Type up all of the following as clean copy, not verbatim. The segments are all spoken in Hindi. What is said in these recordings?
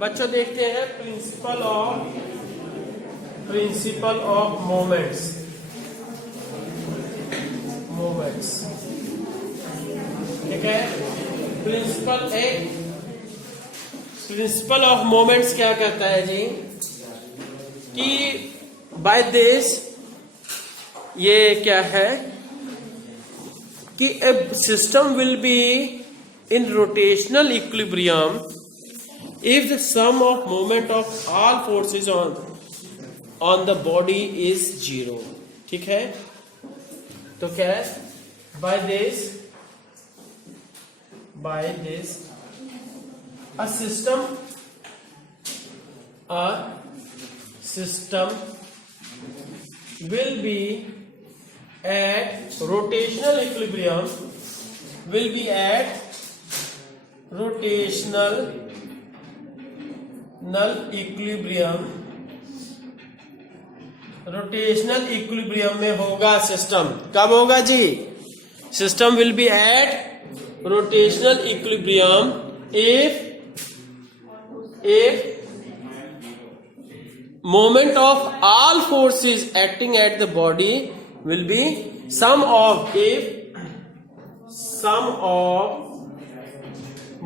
बच्चों देखते हैं प्रिंसिपल ऑफ मोमेंट्स। ठीक है, प्रिंसिपल ऑफ मोमेंट्स क्या कहता है जी कि बाय दिस ये क्या है कि a system will be in rotational equilibrium if the sum of moment of all forces on the body is 0। ठीक है, तो क्या है by this a system will be at rotational equilibrium rotational equilibrium में होगा सिस्टम। कब होगा जी? System will be at rotational equilibrium if moment of all forces acting at the body will be sum of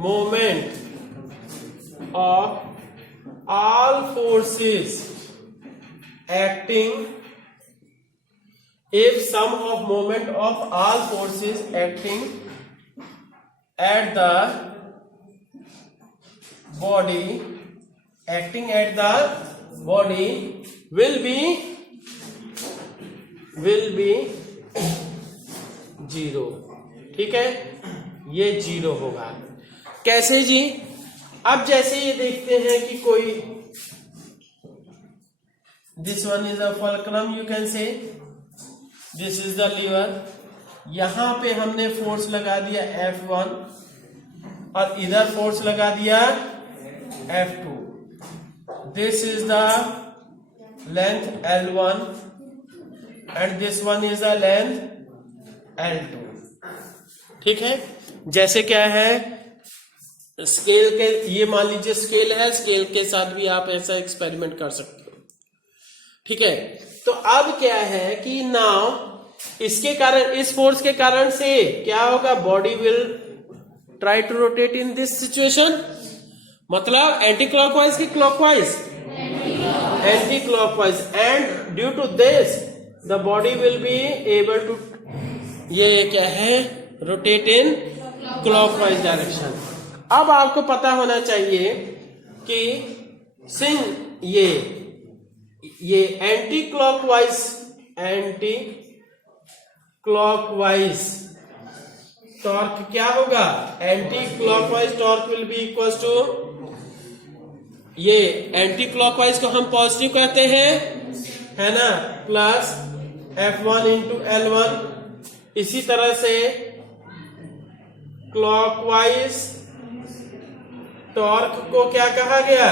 moment of all forces acting if sum of moment of all forces acting at the body will be 0। ठीक है, ये 0 होगा। कैसे जी? अब जैसे ये देखते हैं कि कोई this one is a fulcrum, you can say this is the lever. यहां पे हमने फोर्स लगा दिया F1 और इधर फोर्स लगा दिया F2। This is the length L1 and this one is the length L2। ठीक है, जैसे क्या है स्केल के, ये मान लीजिए स्केल है, स्केल के साथ भी आप ऐसा एक्सपेरिमेंट कर सकते हो। ठीक है, तो अब क्या है कि नाउ इसके कारण, इस फोर्स के कारण से क्या होगा? Body will try to rotate in this situation, मतलब एंटी क्लॉकवाइज की clockwise, anti clockwise, and due to this the body will be able to, ये क्या है, रोटेट इन क्लॉकवाइज डायरेक्शन। अब आपको पता होना चाहिए कि सिंह ये एंटी क्लॉकवाइज टॉर्क क्या होगा? Anti clockwise torque will be equal to, ये एंटी क्लॉकवाइज को हम पॉजिटिव कहते हैं, है ना, प्लस F1 इंटू L1। इसी तरह से क्लॉकवाइज टॉर्क को क्या कहा गया?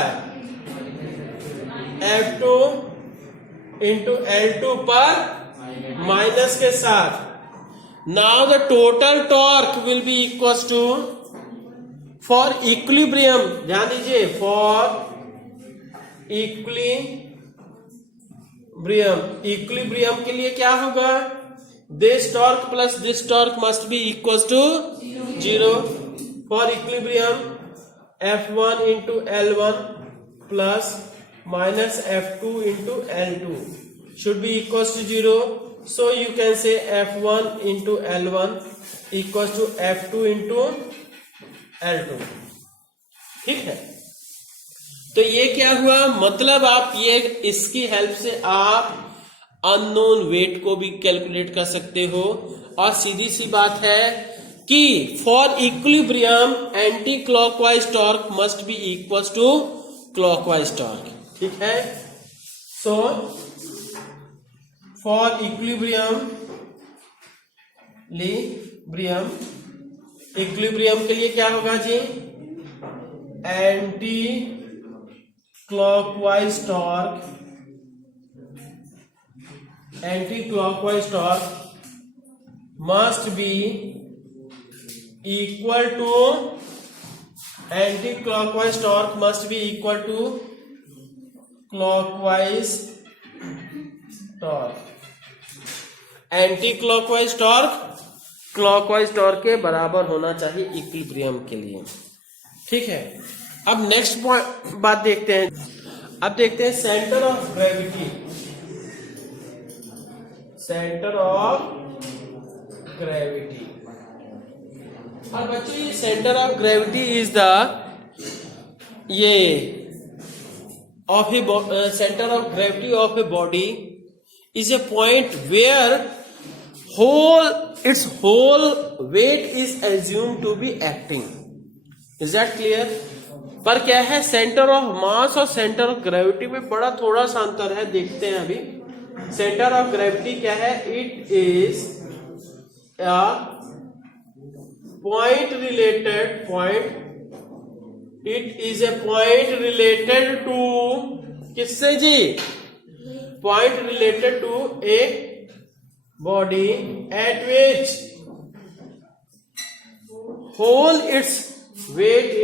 F2 इंटू L2 पर माइनस के साथ। Now the total torque will be equal to, for equilibrium, ध्यान दीजिए, फॉर इक्विलिब्रियम के लिए क्या होगा? This torque plus this torque must be equal to 0। For equilibrium F1 into L1 plus minus F2 into L2 should be equals to 0. So you can say F1 into L1 equals to F2 into L2। ठीक है, तो ये क्या हुआ? मतलब आप ये इसकी हेल्प से आप अननोन वेट को भी कैलकुलेट कर सकते हो। और सीधी सी बात है कि for equilibrium anti clockwise torque must be equals to clockwise torque. ठीक है, सो फॉर इक्विलिब्रियम के लिए क्या होगा जी? Anti clockwise torque must be equal to anti clockwise torque must be equal to clockwise torque. Anti clockwise torque clockwise torque के बराबर होना चाहिए इक्विलिब्रियम के लिए। ठीक है, अब नेक्स्ट बात देखते हैं। अब देखते हैं centre of gravity. Centre of gravity, और बच्चों ये centre of gravity is the of a centre of gravity of a body is a point where its whole weight is assumed to be acting. Is that clear? पर क्या है, सेंटर ऑफ मास और सेंटर ऑफ ग्रेविटी में बड़ा थोड़ा सा अंतर है, देखते हैं अभी। सेंटर ऑफ ग्रेविटी क्या है, it is a point related to किससे जी, point related to a body at which its weight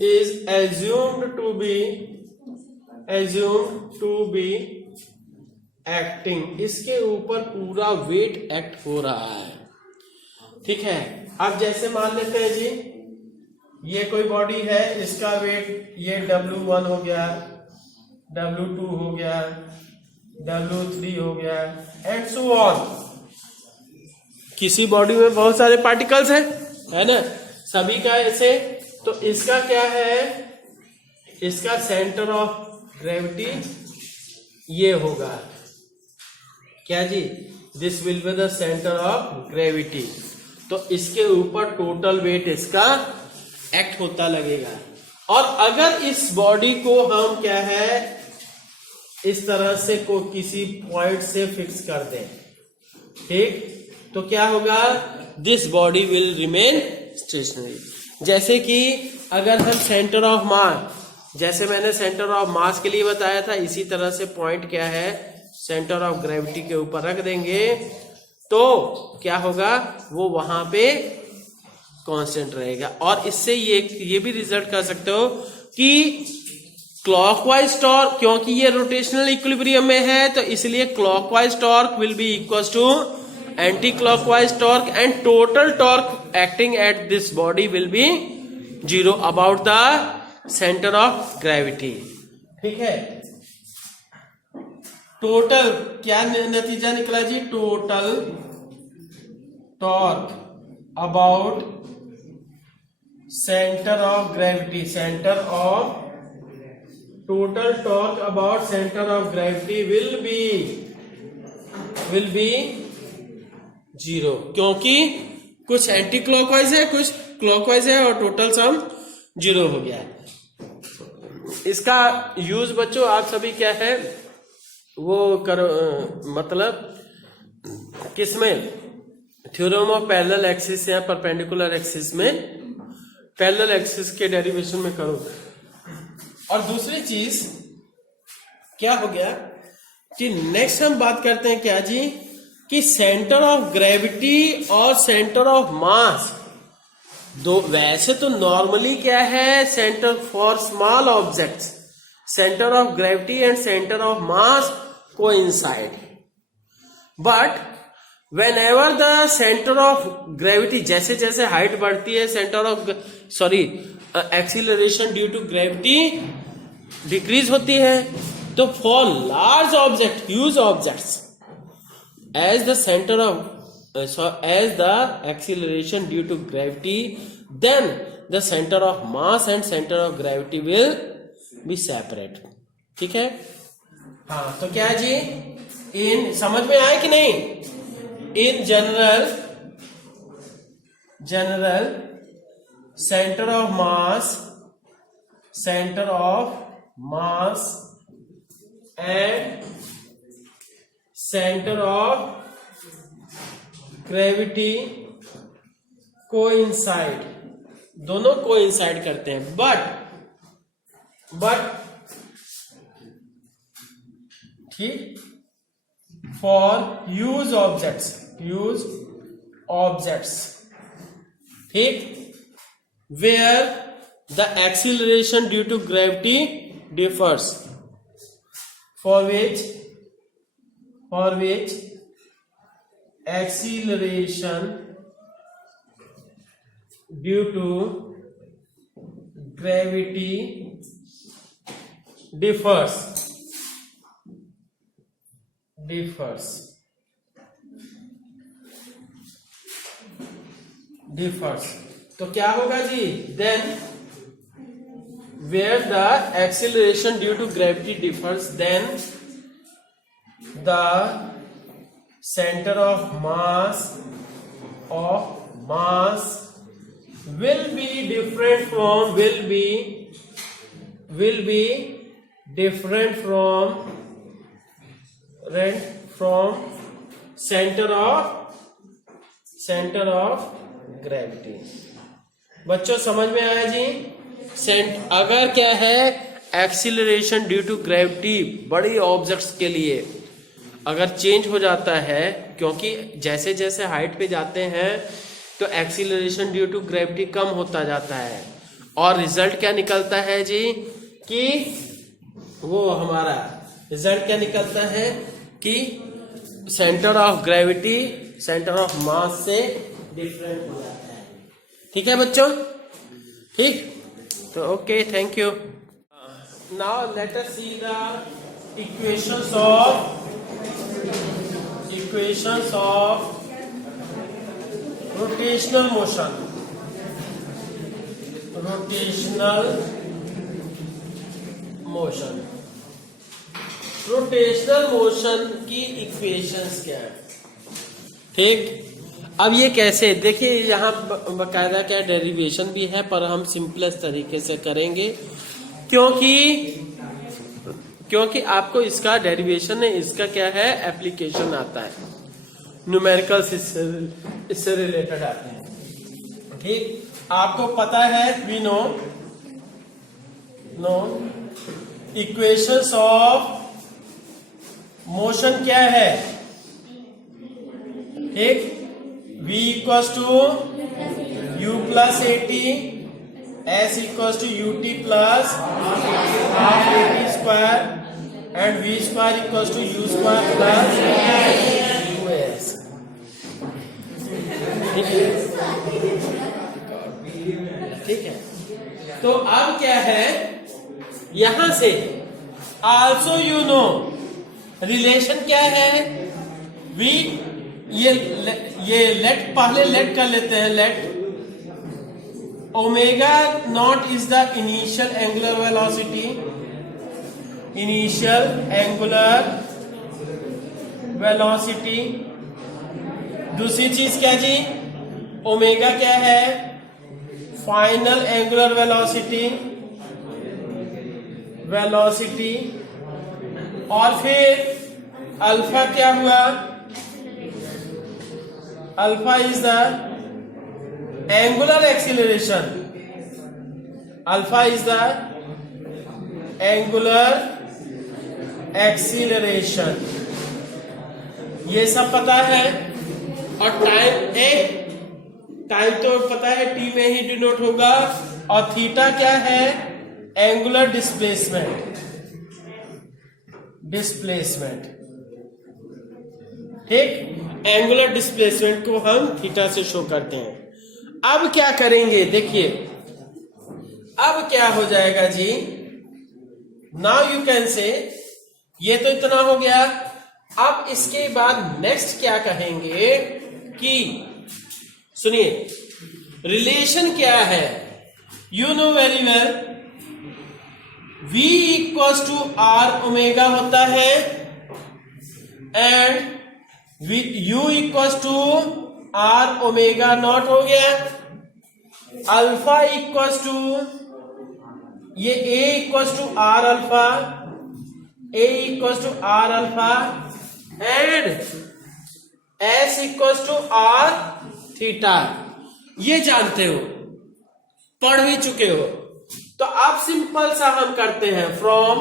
is assumed to be acting। इसके ऊपर पूरा वेट एक्ट हो रहा है। ठीक है, अब जैसे मान लेते हैं जी, ये कोई बॉडी है, इसका वेट ये W1 हो गया, W2 हो गया, W3 हो गया, एंड सो ऑन। किसी बॉडी में बहुत सारे पार्टिकल्स हैं, है ना, सभी का ऐसे। तो इसका क्या है, इसका सेंटर ऑफ ग्रेविटी ये होगा क्या जी, this will be the centre of gravity. तो इसके ऊपर टोटल वेट इसका एक्ट होता लगेगा। और अगर इस बॉडी को हम क्या है, इस तरह से को किसी पॉइंट से फिक्स कर दें, ठीक, तो क्या होगा, this body will remain stationery. जैसे कि अगर हम सेंटर ऑफ मास, जैसे मैंने सेंटर ऑफ मास के लिए बताया था, इसी तरह से पॉइंट क्या है, सेंटर ऑफ ग्रेविटी के ऊपर रख देंगे तो क्या होगा, वो वहां पे कांस्टेंट रहेगा। और इससे ये भी रिजल्ट कर सकते हो कि क्लॉकवाइज टॉर्क, क्योंकि ये रोटेशनल इक्विलिब्रियम में है, तो इसलिए clockwise torque will be equal to anti clockwise torque, and total torque acting at this body will be 0 about the centre of gravity. ठीक है, टोटल क्या नतीजा निकला जी, total torque about centre of gravity, total torque about centre of gravity will be 0, क्योंकि कुछ एंटी क्लॉकवाइज है, कुछ क्लॉकवाइज है, और टोटल सम 0 हो गया है। इसका यूज बच्चों आप सभी क्या है वो करो, मतलब किसमें, थ्योरम ऑफ पैरेलल एक्सिस या परपेंडिकुलर एक्सिस में, पैरेलल एक्सिस के डेरिवेशन में करो। और दूसरी चीज क्या हो गया कि नेक्स्ट हम बात करते हैं क्या जी, कि सेंटर ऑफ ग्रेविटी और सेंटर ऑफ मास दो, वैसे तो नॉर्मली क्या है, centre for small objects, centre of gravity and centre of mass coincide, but whenever the center of gravity, जैसे जैसे हाइट बढ़ती है, centre of acceleration due to gravity decrease होती है। तो for large object, huge objects, as the acceleration due to gravity, then the center of mass and center of gravity will be separate। ठीक है, हाँ, तो क्या जी, इन समझ में आए कि नहीं, in general center of mass and center of gravity coincide, दोनों कोइंसाइड करते हैं, बट ठीक, for use objects, ठीक, where the acceleration due to gravity differs, for which acceleration due to gravity differs. तो क्या होगा जी? Then where the acceleration due to gravity differs, then the center of mass will be different from center of gravity. बच्चों समझ में आया जी? अगर क्या है, एक्सीलरेशन ड्यू टू ग्रेविटी बड़ी ऑब्जेक्ट्स के लिए अगर चेंज हो जाता है, क्योंकि जैसे जैसे हाइट पे जाते हैं तो एक्सीलरेशन ड्यू टू ग्रेविटी कम होता जाता है, और रिजल्ट क्या निकलता है जी? कि वो हमारा रिजल्ट क्या निकलता है कि centre of gravity centre of mass से डिफरेंट हो जाता है। ठीक है बच्चों? ठीक, तो okay, thank you. Now let us see the equations of rotational motion की इक्वेशंस क्या है? ठीक, अब ये कैसे, देखिए यहाँ बकायदा क्या डेरिवेशन भी है, पर हम सिंपलेस्ट तरीके से करेंगे, क्योंकि आपको इसका डेरिवेशन है, इसका क्या है, एप्लीकेशन आता है, न्यूमेरिकल्स इससे रिलेटेड आते हैं। ठीक, आपको पता है, we know equations of motion क्या है? ठीक, v equals to u plus at, s equals to ut plus half at square, and v square equals to u square plus us। ठीक है, तो अब क्या है, यहां से आल्सो यू नो रिलेशन क्या है, v ये लेट, पहले लेट कर लेते हैं, let omega nought is the initial angular velocity. दूसरी चीज क्या जी, ओमेगा क्या है, फाइनल एंगुलर वेलोसिटी, और फिर अल्फा क्या हुआ, alpha is the angular acceleration, ये सब पता है, और टाइम तो पता है, टी में ही डिनोट होगा, और थीटा क्या है, एंगुलर डिस्प्लेसमेंट। ठीक, एंगुलर डिस्प्लेसमेंट को हम थीटा से शो करते हैं। अब क्या करेंगे, देखिए अब क्या हो जाएगा जी, नाउ यू कैन से, ये तो इतना हो गया। अब इसके बाद नेक्स्ट क्या कहेंगे कि सुनिए, रिलेशन क्या है, you know very well, v equals to r omega होता है, and u equals to r omega nought हो गया, अल्फा इक्वल्स टू ये a equals to r alpha, and s equals to r theta. ये जानते हो, पढ़ भी चुके हो, तो अब सिंपल सा हम करते हैं, from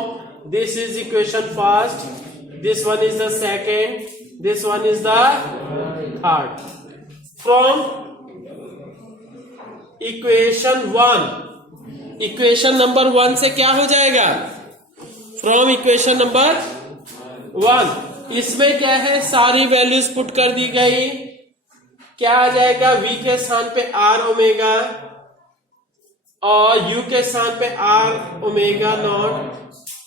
this is equation first, this one is the second, this one is the third. From equation 1, equation number 1 से क्या हो जाएगा? फ्रॉम इक्वेशन नंबर 1, इसमें क्या है, सारी वैल्यूज पुट कर दी गई. क्या आ जाएगा? v के स्थान पे r ओमेगा और u के स्थान पे r omega nought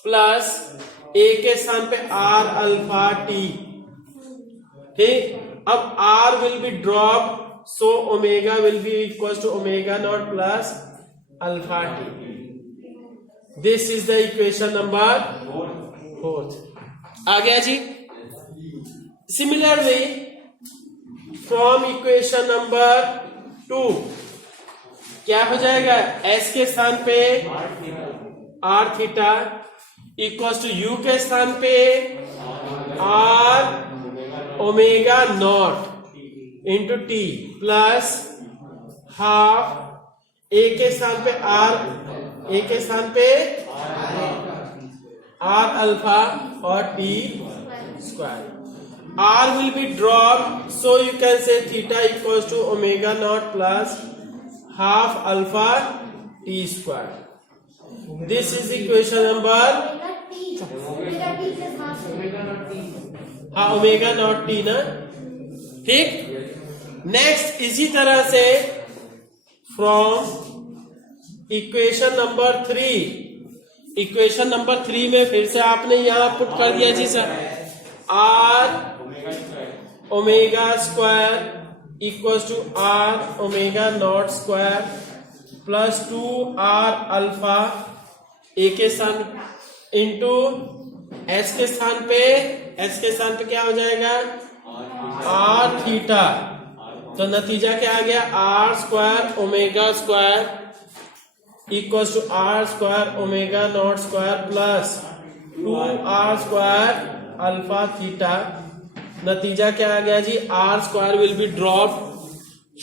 plus a के स्थान पे r अल्फा t. ठीक, अब r will be drop, so omega will be equal to omega nought plus alpha t. This is the equation number 4. आ गया जी. सिमिलरली फ्रॉम इक्वेशन नंबर 2 क्या हो जाएगा? s के स्थान पे r theta equals to u के स्थान पे r omega nought into T plus half a के स्थान पे r अल्फा और t square. r will be dropped, so you can say theta equals to omega naught plus half alpha t square. This is equation number omega naught t ना. ठीक, नेक्स्ट इसी तरह से from equation number 3, equation number 3 में फिर से आपने यहां पुट कर दिया जी sir, r omega square equals to r omega naught square plus 2r alpha a के स्थान इंटू s के स्थान पे क्या हो जाएगा? r theta. तो नतीजा क्या आ गया? r square omega square equals to r square omega naught square plus 2r square alpha theta. नतीजा क्या आ गया जी? r square will be drop,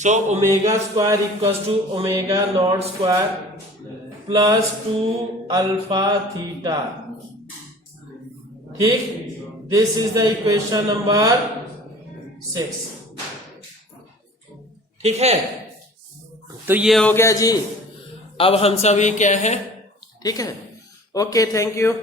so omega square equals to omega naught square plus 2 alpha theta. ठीक, this is the equation number 6. ठीक है, तो ये हो गया जी. अब हम सभी क्या है, ठीक है, ओके, थैंक यू.